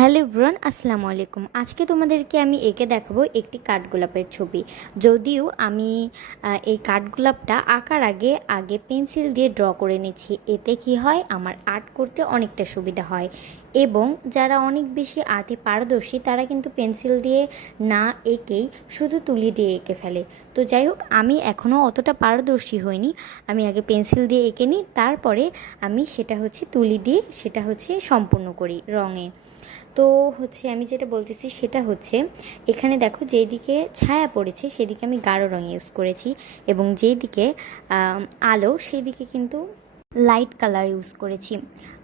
Hello everyone, আসসালামু আলাইকুম। আজকে তোমাদেরকে আমি এঁকে দেখাবো একটি কাঠগোলাপের ছবি। যদিও আমি এই কাঠগোলাপটা আঁকার আগে পেন্সিল দিয়ে ড্র করে নিয়েছি। এতে কি হয়, আমার আর্ট করতে অনেকটা সুবিধা হয়। এবং যারা অনেক বেশি আর্টে পারদর্শী তারা কিন্তু পেন্সিল দিয়ে না এঁকেই শুধু তুলি দিয়ে এঁকে ফেলে। তো যাই হোক, আমি এখনও অতটা পারদর্শী হইনি। আমি আগে পেন্সিল দিয়ে এঁকে নিই, তারপরে আমি তুলি দিয়ে সম্পূর্ণ করি রঙে। তো আমি যেটা বলতেছি সেটা হচ্ছে, এখানে দেখো যেদিকে ছায়া পড়েছে সেদিকে আমি গাঢ় রং ইউজ করেছি, এবং যেদিকে আলো সেদিকে কিন্তু লাইট কালার ইউজ করেছি।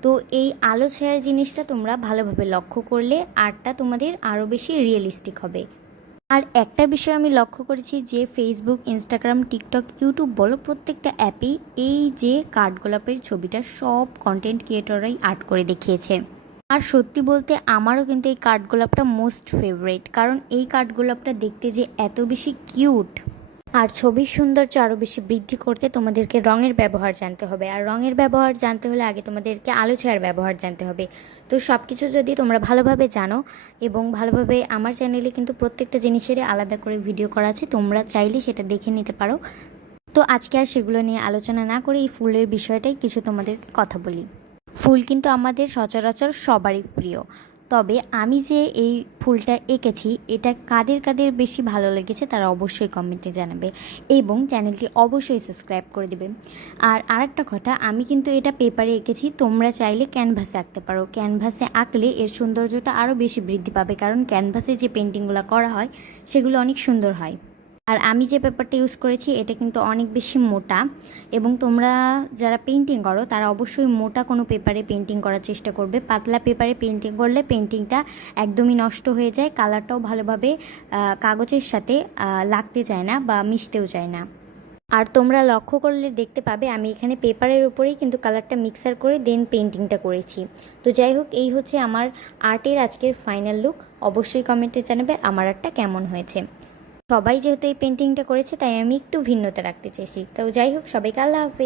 তো এই আলো ছায়ার জিনিসটা তোমরা ভালোভাবে লক্ষ্য করলে আর্টটা তোমাদের আরও বেশি রিয়েলিস্টিক হবে। আর একটা বিষয় আমি লক্ষ্য করেছি যে ফেসবুক, ইনস্টাগ্রাম, টিকটক, ইউটিউব বলো, প্রত্যেকটা অ্যাপেই এই যে কাঠগোলাপের ছবিটা সব কন্টেন্ট ক্রিয়েটররাই আর্ট করে দেখিয়েছে। আর সত্যি বলতে আমারও কিন্তু এই কাঠগোলাপটা মোস্ট ফেভারিট, কারণ এই কাঠগোলাপটা দেখতে যে এত বেশি কিউট। আর ছবির সৌন্দর্য আরও বেশি বৃদ্ধি করতে তোমাদেরকে রঙের ব্যবহার জানতে হবে, আর রঙের ব্যবহার জানতে হলে আগে তোমাদেরকে আলো ছায়ার ব্যবহার জানতে হবে। তো সব কিছু যদি তোমরা ভালোভাবে জানো, এবং ভালোভাবে, আমার চ্যানেলে কিন্তু প্রত্যেকটা জিনিসেরই আলাদা করে ভিডিও করা আছে, তোমরা চাইলে সেটা দেখে নিতে পারো। তো আজকে আর সেগুলো নিয়ে আলোচনা না করে এই ফুলের বিষয়টাই কিছু তোমাদেরকে কথা বলি। ফুল কিন্তু আমাদের সচরাচর সবারই প্রিয়, তবে আমি যে এই ফুলটা এঁকেছি এটা কাদের কাদের বেশি ভালো লেগেছে তারা অবশ্যই কমেন্টে জানাবে, এবং চ্যানেলটি অবশ্যই সাবস্ক্রাইব করে দেবে। আর আরেকটা কথা, আমি কিন্তু এটা পেপারে এঁকেছি, তোমরা চাইলে ক্যানভাসে আঁকতে পারো। ক্যানভাসে আঁকলে এর সৌন্দর্যটা আরও বেশি বৃদ্ধি পাবে, কারণ ক্যানভাসে যে পেন্টিংগুলো করা হয় সেগুলো অনেক সুন্দর হয়। আর আমি যে পেপারটা ইউজ করেছি এটা কিন্তু অনেক বেশি মোটা, এবং তোমরা যারা পেন্টিং করো তারা অবশ্যই মোটা কোনো পেপারে পেন্টিং করার চেষ্টা করবে। পাতলা পেপারে পেন্টিং করলে পেন্টিংটা একদমই নষ্ট হয়ে যায়, কালারটাও ভালোভাবে কাগজের সাথে লাগতে চায় না বা মিশতেও চায় না। আর তোমরা লক্ষ্য করলে দেখতে পাবে আমি এখানে পেপারের উপরেই কিন্তু কালারটা মিক্সার করে দেন পেন্টিংটা করেছি। তো যাই হোক, এই হচ্ছে আমার আর্টের আজকের ফাইনাল লুক। অবশ্যই কমেন্টে জানাবে আমার আর্টটা কেমন হয়েছে। সবাই যেহেতু এই পেন্টিংটা করেছে তাই আমি একটু ভিন্নতা রাখতে চেয়েছি। তো যাই হোক, সবাইকে আল্লাহ হাফেজ।